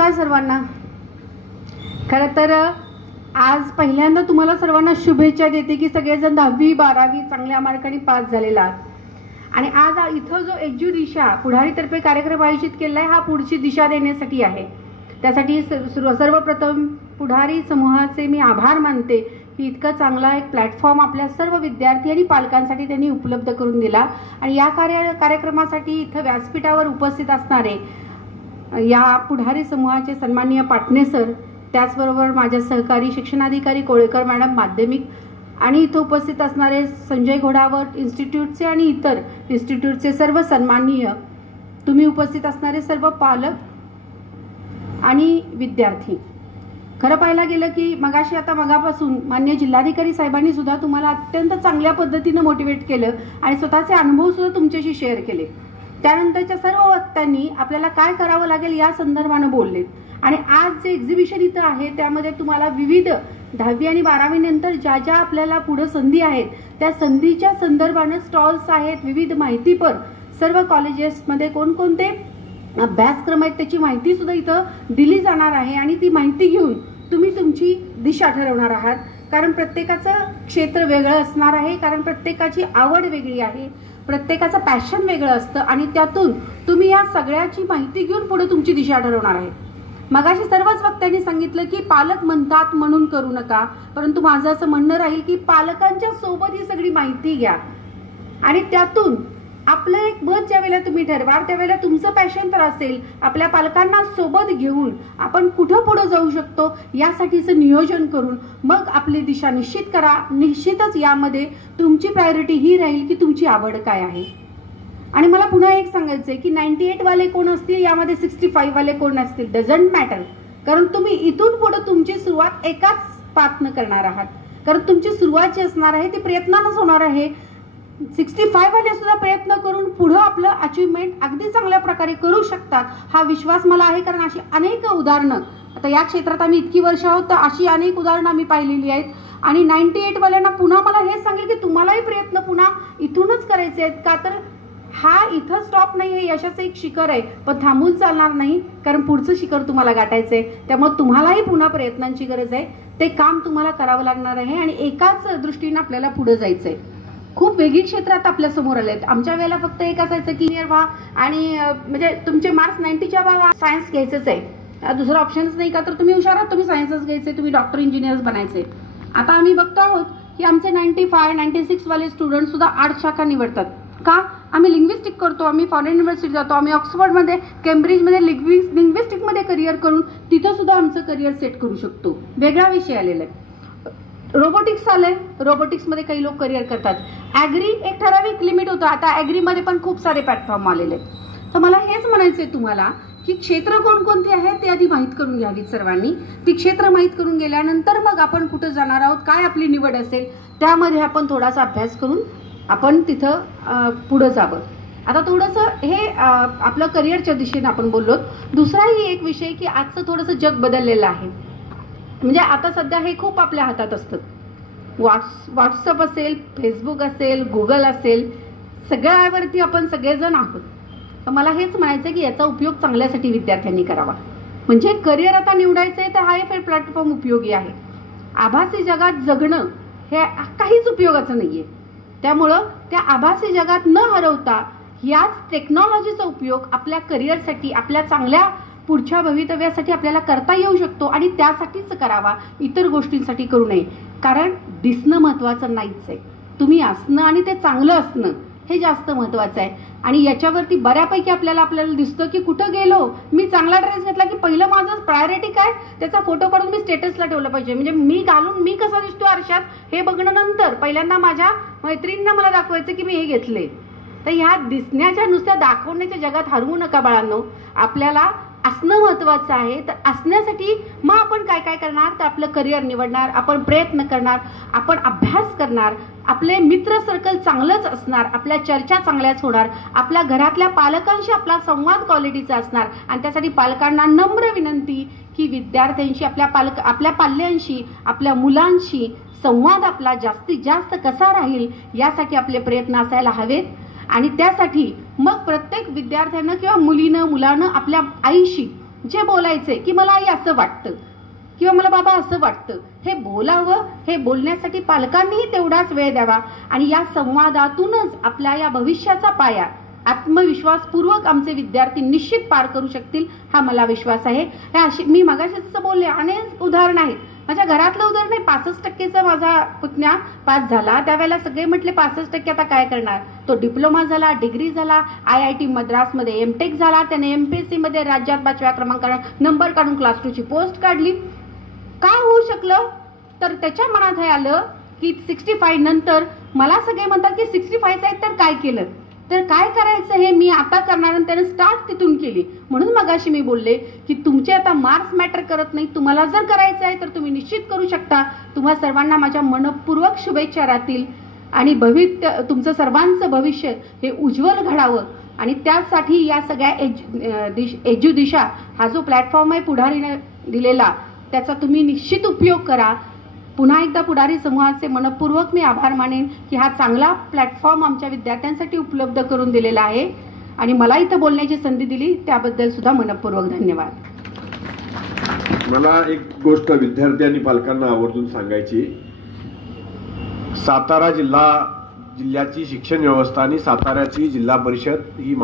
नमस्कार सर्वांना. खरं तर आज पहिल्यांदा तुम्हाला सर्वांना शुभेच्छा देते की सगळेजण 10वी 12वी चांगल्या मार्कांनी पास झालेला आहात. आणि आज इथं जो एज्यू दिशा पुढारीतर्फे कार्यक्रम आयोजित केला आहे हा पुढची दिशा देण्यासाठी आहे. त्यासाठी सर्वप्रथम पुढारी समूहाचे मी आभार मानते की इतका चांगला एक प्लॅटफॉर्म आपल्या सर्व विद्यार्थी आणि पालकांसाठी त्यांनी उपलब्ध करून दिला. आणि या कार्यक्रमासाठी इथं व्यासपीठावर उपस्थित असणारे या पुढारी समूहाचे सन्माननीय पाटणे सर, त्याचबरोबर माझ्या सहकारी शिक्षणाधिकारी कोळेकर मॅडम माध्यमिक, आणि इथं उपस्थित असणारे संजय घोडावत इन्स्टिट्यूटचे आणि इतर इन्स्टिट्यूटचे सर्व सन्माननीय, तुम्ही उपस्थित असणारे सर्व पालक आणि विद्यार्थी. खरं पाहायला गेलं की मगापासून माननीय जिल्हाधिकारी साहेबांनी सुद्धा तुम्हाला अत्यंत चांगल्या पद्धतीने मोटिवेट केलं आणि स्वतःचे अनुभव सुद्धा तुमच्याशी शेअर केले. त्यानंतरच्या सर्व वक्त्यांनी आपल्याला काय करावं लागेल या संदर्भानं बोलले. आणि आज जे एक्झिबिशन इथं आहे त्यामध्ये तुम्हाला विविध 10वी आणि 12वी नंतर ज्या ज्या आपल्याला पुढे संधी आहेत त्या संधीच्या संदर्भानं स्टॉल्स आहेत, विविध माहितीपर सर्व कॉलेजेसमध्ये कोणकोणते अभ्यासक्रम आहेत त्याची माहिती सुद्धा इथं दिली जाणार आहे. आणि ती माहिती घेऊन तुम्ही तुमची दिशा ठरवणार आहात. कारण प्रत्येकाचं क्षेत्र वेगळं असणार आहे, कारण प्रत्येकाची आवड वेगळी आहे, प्रत्येकाचं पॅशन वेगळं असतं आणि त्यातून तुम्ही या सगळ्याची माहिती घेऊन पुढे तुमची दिशा ठरवणार आहे. मगाशी सर्वच वक्त्यांनी सांगितलं की पालक म्हणतात म्हणून करू नका, परंतु माझं असं म्हणणं राहील की पालकांच्या सोबत ही सगळी माहिती घ्या आणि त्यातून आपलं एक मत ज्या वेळेला तुम्ही ठरवाल त्यावेळेला तुमचं पॅशन तर असेल, आपल्या पालकांना सोबत घेऊन आपण कुठं पुढे जाऊ शकतो यासाठीचं नियोजन करून मग आपली दिशा निश्चित करा. निश्चितच यामध्ये तुमची प्रायोरिटी ही राहील की तुमची आवड काय आहे. आणि मला पुन्हा एक सांगायचं आहे की 98 वाले कोण असतील यामध्ये 65 वाले कोण असतील डझंट मॅटर, कारण तुम्ही इथून पुढे तुमची सुरुवात एकाच पाथनं करणार आहात. कारण तुमची सुरुवात जी असणार आहे ती प्रयत्नानंच होणार आहे. 65 वाले सुद्धा प्रयत्न करून पुढे आपलं अचिव्हमेंट अगदी चांगल्या प्रकारे करू शकतात हा विश्वास मला आहे. कारण अशी अनेक उदाहरणं आता या क्षेत्रात आम्ही इतकी वर्ष आहोत तर अशी अनेक उदाहरणं आम्ही पाहिलेली आहेत. आणि 98 वाल्यांना पुन्हा मला हे सांगेल की तुम्हालाही प्रयत्न पुन्हा इथूनच करायचे आहेत. का तर हा इथं स्टॉप नाही आहे, यशाचं एक शिखर आहे, पण थांबून चालणार नाही कारण पुढचं शिखर तुम्हाला गाठायचंय. त्यामुळे तुम्हालाही पुन्हा प्रयत्नांची गरज आहे. ते काम तुम्हाला करावं लागणार आहे आणि एकाच दृष्टीने आपल्याला पुढे जायचंय. खूप वेगळी क्षेत्र आता आपल्या समोर आले आहेत. आमच्या वेळेला फक्त एक असायचं की इंजिनियर व्हा आणि म्हणजे तुमचे मार्क्स 90च्या व्हा, सायन्स घ्यायचंच आहे, दुसरा ऑप्शनच नाही. का तर तुम्ही हुशार आहात, तुम्ही सायन्सच घ्यायचे, तुम्ही डॉक्टर इंजिनियर्स बनायचे. आता आम्ही बघतो आहोत की आमचे 95 96 वाले स्टुडंट सुद्धा आर्ट्स शाखा निवडतात. का? आम्ही लिंग्विस्टिक करतो, आम्ही फॉरेन युनिव्हर्सिटी जातो, आम्ही ऑक्सफर्डमध्ये केम्ब्रिजमध्ये लिंग्विस्टिकमध्ये करिअर करून तिथं सुद्धा आमचं करिअर सेट करू शकतो. वेगळा विषय आलेला आहे. रोबोटिक्स आलंय, रोबोटिक्समध्ये काही लोक करिअर करतात. ॲग्री एक ठराविक लिमिट होतं, आता ॲग्रीमध्ये पण खूप सारे प्लॅटफॉर्म आलेले आहेत. तर मला हेच म्हणायचंय तुम्हाला की क्षेत्र कोणकोणते आहेत ते आधी माहीत करून घ्यावीत सर्वांनी. ती क्षेत्र माहीत करून गेल्यानंतर मग आपण कुठं जाणार आहोत, काय आपली निवड असेल त्यामध्ये आपण थोडासा अभ्यास करून आपण तिथं पुढं जावं. आता थोडंसं हे आपलं करिअरच्या दिशेने आपण बोललो. दुसराही एक विषय की आजचं थोडंसं जग बदललेलं आहे. म्हणजे आता सध्या हे खूप आपल्या हातात असतं. व्हॉट्सअप असेल, फेसबुक असेल, गुगल असेल, सगळ्यावरती आपण सगळेजण आहोत. तर मला हेच म्हणायचं की याचा उपयोग चांगल्यासाठी विद्यार्थ्यांनी करावा. म्हणजे करिअर आता निवडायचं आहे तर हा एक प्लॅटफॉर्म उपयोगी आहे. आभासी जगात जगणं हे काहीच उपयोगाचं नाहीये. त्यामुळं त्या आभासी जगात न हरवता याच टेक्नॉलॉजीचा उपयोग आपल्या करिअरसाठी, आपल्या चांगल्या पुढच्या भवितव्यासाठी आपल्याला करता येऊ शकतो आणि त्यासाठीच करावा, इतर गोष्टींसाठी करू नये. कारण दिसणं महत्त्वाचं नाहीच आहे, तुम्ही असणं आणि ते चांगलं असणं हे जास्त महत्त्वाचं आहे. आणि याच्यावरती बऱ्यापैकी आपल्याला दिसतं की कुठं गेलो, मी चांगला ड्रेस घेतला की पहिलं माझं प्रायोरिटी काय, त्याचा फोटो काढून मी स्टेटसला ठेवलं पाहिजे. म्हणजे मी घालून मी कसा दिसतो आरशात हे बघणं नंतर, पहिल्यांदा माझ्या मैत्रिणींना मला दाखवायचं की मी हे घेतले. तर ह्या दिसण्याच्या नुसत्या दाखवण्याच्या जगात हरवू नका बाळांनो. आपल्याला असणं महत्त्वाचं आहे. तर असण्यासाठी मग आपण काय काय करणार, तर आपलं करिअर निवडणार, आपण प्रयत्न करणार, आपण अभ्यास करणार, आपले मित्र सर्कल चांगलंच असणार, आपल्या चर्चा चांगल्याच होणार, आपल्या घरातल्या पालकांशी आपला संवाद क्वालिटीचा असणार. आणि त्यासाठी पालकांना नम्र विनंती की विद्यार्थ्यांशी, आपल्या पाल्यांशी, आपल्या मुलांशी संवाद आपला जास्तीत जास्त कसा राहील यासाठी आपले प्रयत्न असायला हवेत. आणि त्यासाठी मग प्रत्येक विद्यार्थ्यानं किंवा मुलीनं मुलानं आपल्या आईशी जे बोलायचे की मला आई असं वाटतं किंवा मला बाबा असं वाटतं, हे बोलावं. हे बोलण्यासाठी पालकांनीही तेवढाच वेळ द्यावा आणि या संवादातूनच आपल्या या भविष्याचा पाया आत्मविश्वासपूर्वक आमचे विद्यार्थी निश्चित पार करू शकतील, हा मला विश्वास आहे. मी मगाशी जसं बोलले, अनेक उदाहरण आहेत. माझ्या घरातलं उदाहरण आहे. 65% माझा पुतण्या पास झाला. त्यावेळेला सगळे म्हटले 65% आता काय करणार. तो डिप्लोमा झाला, डिग्री झाला, IIT मद्रासमध्ये एमटेक झाला. त्याने MPSC मध्ये राज्यात 5व्या क्रमांकाने नंबर काढून क्लास 2 ची पोस्ट काढली. काय होऊ शकलं तर त्याच्या मनात हे आलं की 65 नंतर मला सगळे म्हणतात की 65 आहेत तर काय केलं, तर काय करायचं हे मी आता करणार. आणि त्याने स्टार्ट तिथून केली. म्हणून मगाशी मी बोलले की तुमचे आता मार्क्स मॅटर करत नाही. तुम्हाला जर करायचं आहे तर तुम्ही निश्चित करू शकता. तुम्हा सर्वांना माझ्या मनपूर्वक शुभेच्छा राहतील आणि तुमचं सर्वांचं भविष्य हे उज्ज्वल घडावं. आणि त्यासाठी या सगळ्या एज्युदिशा हा जो प्लॅटफॉर्म आहे पुढारीने दिलेला, त्याचा तुम्ही निश्चित उपयोग करा. पुन्हा एकदा पुढारी समूहाचे मनपूर्वक मी आभार मानेन की हा चांगला प्लॅटफॉर्म आमच्या विद्यार्थ्यांसाठी उपलब्ध करून दिलेला आहे आणि मला इथं बोलण्याची संधी दिली त्याबद्दल सुद्धा मनपूर्वक धन्यवाद. मला एक गोष्ट विद्यार्थी आणि पालकांना आवर्जून सांगायची. सातारा जिल्ह्याची शिक्षण व्यवस्था आणि साताऱ्याची जिल्हा परिषद ही